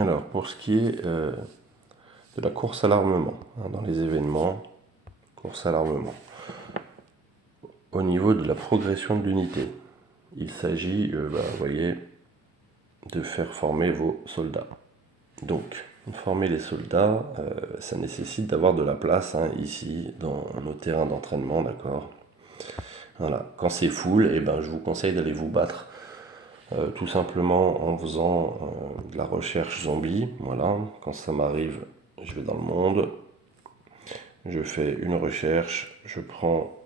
Alors, pour ce qui est de la course à l'armement, hein, dans les événements, course à l'armement. Au niveau de la progression de l'unité, il s'agit, vous voyez, de faire former vos soldats. Donc, former les soldats, ça nécessite d'avoir de la place, hein, ici, dans nos terrains d'entraînement, d'accord. Voilà. Quand c'est full, eh ben, je vous conseille d'aller vous battre tout simplement en faisant de la recherche zombie. Voilà. Quand ça m'arrive, je vais dans le monde, je fais une recherche, je prends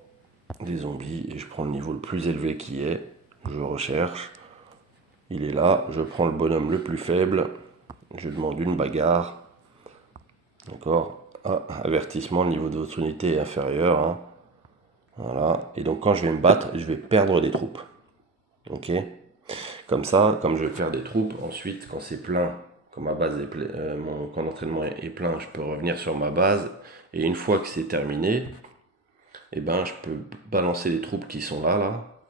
des zombies et je prends le niveau le plus élevé qui est, je recherche, il est là, je prends le bonhomme le plus faible, je demande une bagarre, d'accord. Ah, avertissement, le niveau de votre unité est inférieur, hein. Voilà, et donc quand je vais me battre, je vais perdre des troupes, ok. Comme ça, comme je vais perdre des troupes, ensuite quand c'est plein, quand ma base est mon camp d'entraînement est plein, je peux revenir sur ma base, et une fois que c'est terminé, et ben je peux balancer les troupes qui sont là,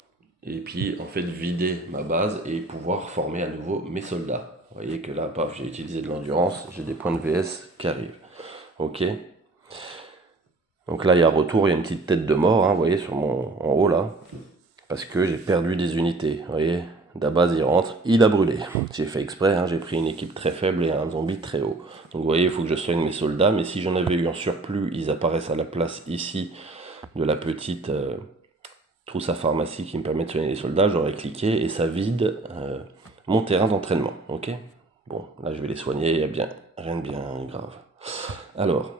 et puis en fait vider ma base et pouvoir former à nouveau mes soldats. Vous voyez que là, paf, j'ai utilisé de l'endurance, j'ai des points de VS qui arrivent. Ok. Donc là, il y a retour, il y a une petite tête de mort, hein, vous voyez, sur en haut là, parce que j'ai perdu des unités. Vous voyez, la base il rentre, il a brûlé. J'ai fait exprès, hein, j'ai pris une équipe très faible et un zombie très haut. Donc vous voyez, il faut que je soigne mes soldats, mais si j'en avais eu en surplus, ils apparaissent à la place ici de la petite trousse à pharmacie qui me permet de soigner les soldats, j'aurais cliqué et ça vide mon terrain d'entraînement. Ok. Bon, là je vais les soigner, il n'y a bien rien de bien grave. Alors,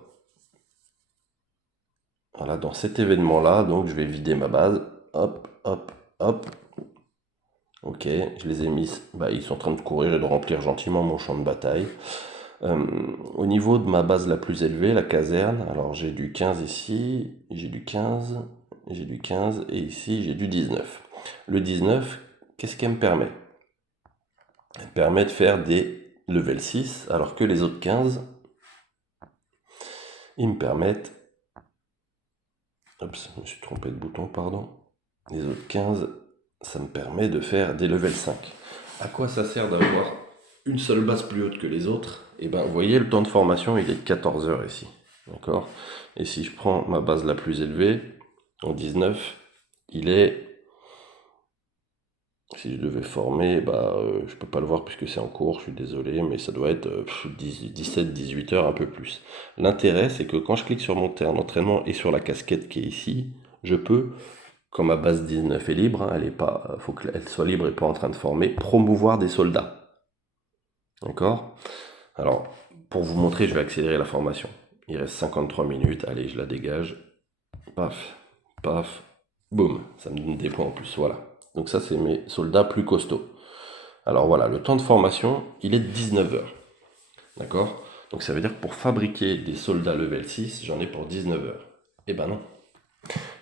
voilà, dans cet événement-là, donc je vais vider ma base. Hop, hop, hop. Ok, je les ai mis. Bah, ils sont en train de courir, je dois remplir gentiment mon champ de bataille. Au niveau de ma base la plus élevée, la caserne, alors j'ai du 15 ici, j'ai du 15, j'ai du 15 et ici j'ai du 19. Le 19, qu'est-ce qu'elle me permet? Elle permet de faire des level 6, alors que les autres 15, ils me permettent... Oups, je me suis trompé de bouton, pardon. Les autres 15, ça me permet de faire des level 5. À quoi ça sert d'avoir une seule base plus haute que les autres? Et ben, vous voyez, le temps de formation, il est de 14 heures ici. D'accord. Et si je prends ma base la plus élevée, en 19, il est... Si je devais former, je peux pas le voir puisque c'est en cours, je suis désolé, mais ça doit être 17-18 heures, un peu plus. L'intérêt, c'est que quand je clique sur mon terrain d'entraînement et sur la casquette qui est ici, je peux, quand ma base 19 est libre, hein, elle est pas, faut qu'elle soit libre et pas en train de former, promouvoir des soldats. D'accord? Alors, pour vous montrer, je vais accélérer la formation. Il reste 53 minutes, allez, je la dégage. Paf, paf, boum, ça me donne des points en plus, voilà. Donc ça, c'est mes soldats plus costauds. Alors voilà, le temps de formation, il est de 19 heures. D'accord? Donc ça veut dire que pour fabriquer des soldats level 6, j'en ai pour 19 heures. Eh ben non.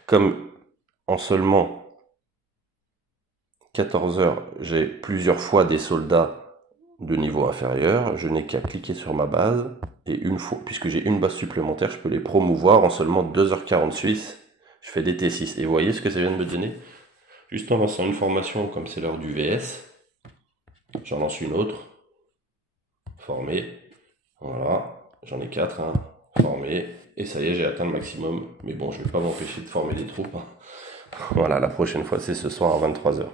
Comme en seulement 14 heures, j'ai plusieurs fois des soldats de niveau inférieur, je n'ai qu'à cliquer sur ma base, et une fois, puisque j'ai une base supplémentaire, je peux les promouvoir en seulement 2h46, je fais des T6. Et vous voyez ce que ça vient de me donner? Juste en lançant une formation, comme c'est l'heure du VS, j'en lance une autre, formé, voilà, j'en ai 4, hein, formé, et ça y est, j'ai atteint le maximum, mais bon, je ne vais pas m'empêcher de former des troupes, hein. Voilà, la prochaine fois, c'est ce soir à 23h.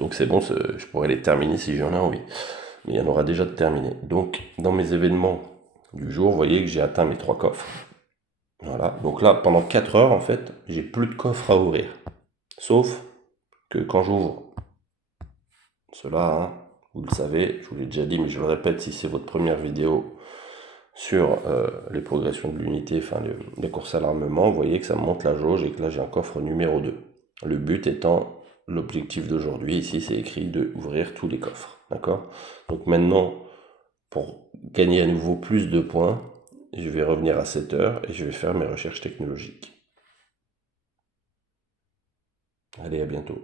Donc c'est bon, je pourrais les terminer si j'en ai envie. Mais il y en aura déjà de terminés. Donc, dans mes événements du jour, vous voyez que j'ai atteint mes 3 coffres. Voilà, donc là, pendant 4 heures, en fait, j'ai plus de coffres à ouvrir. Sauf que quand j'ouvre cela, hein, vous le savez, je vous l'ai déjà dit, mais je le répète, si c'est votre première vidéo sur les progressions de l'unité, enfin les courses à l'armement, vous voyez que ça monte la jauge et que là j'ai un coffre numéro 2. Le but étant, l'objectif d'aujourd'hui, ici c'est écrit de ouvrir tous les coffres. D'accord? Donc maintenant, pour gagner à nouveau plus de points, je vais revenir à 7 heures et je vais faire mes recherches technologiques. Allez, à bientôt.